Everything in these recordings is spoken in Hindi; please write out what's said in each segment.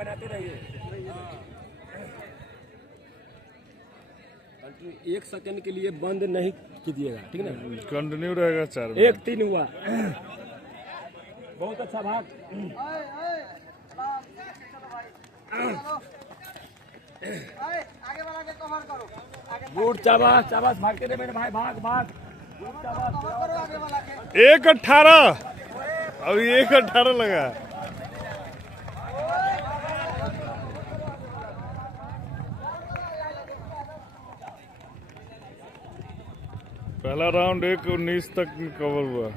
बनाते रहिए। एक सेकंड के लिए बंद नहीं कीजिएगा, ठीक है ना? कंटिन्यू रहेगा 4 एक 3 हुआ। बहुत अच्छा भाग। गुड चाबास चाबास, भागते रहे मेरे भाई, भाग भाग। 1:18 अभी 1:18 लगा। पहला राउंड 1:19 तक कवर हुआ।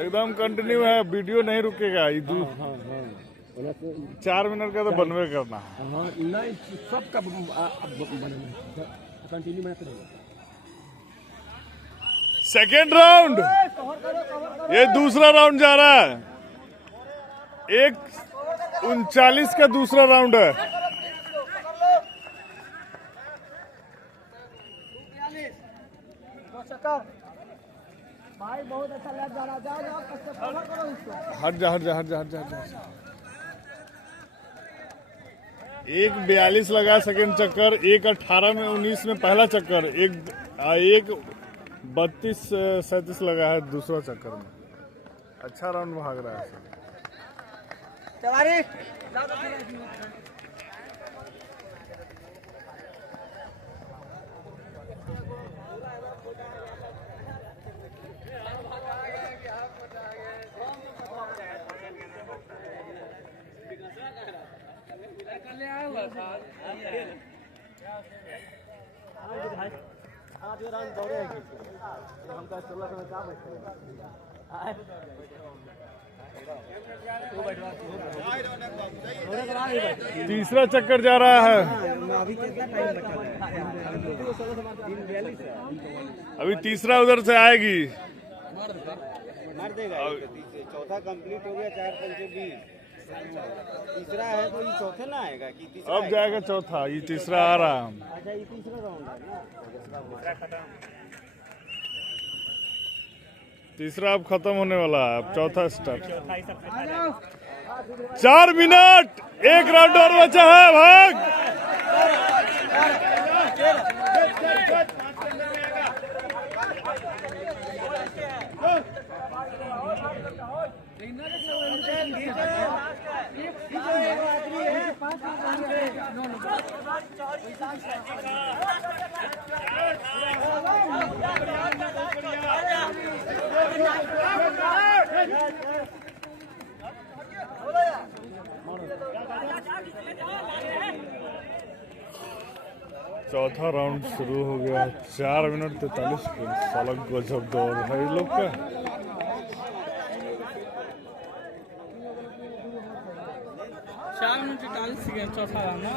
एकदम कंटिन्यू है, वीडियो नहीं रुकेगा। 4 मिनट का तो बनवे करना। नहीं, सबका कंटिन्यू बनाते रहिए। सेकेंड राउंड, ये दूसरा राउंड जा रहा है। 1:39 का दूसरा राउंड है। भाई बहुत अच्छा लग जा रहा है। जाओ जाओ, फॉलो करो इसको। हट जा हट जा हट जा हट जा। 1:42 लगा सेकेंड चक्कर, 1:18 में 19 में पहला चक्कर, 1:32-37 लगा है दूसरा चक्कर में। अच्छा राउंड भाग रहा है। तीसरा चक्कर जा रहा है। अभी तीसरा उधर से आएगी। मार देगा। चौथा कंप्लीट हो गया, 4-5-20। तीसरा है तो ये चौथे ना आएगा कि तीसरा? अब जाएगा चौथा, ये तीसरा आ रहा है। अच्छा, ये तीसरा राउंड है ना। तीसरा अब खत्म होने वाला है, अब चौथा स्टार्ट। 4 मिनट, 1 राउंड और बचा है। भाग। चौथा राउंड शुरू हो गया। 4 मिनट 43 सेकंड। साला गजब दौड़ है ये लोग का। 4 मिनट 43 सेकंड चौथा राउंड ना।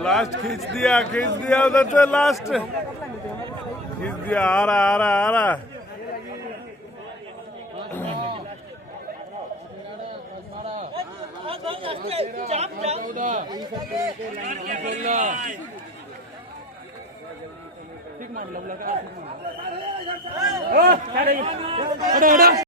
लास्ट खींच दिया उधर से लास्ट खींच दिया आ रहा ठीक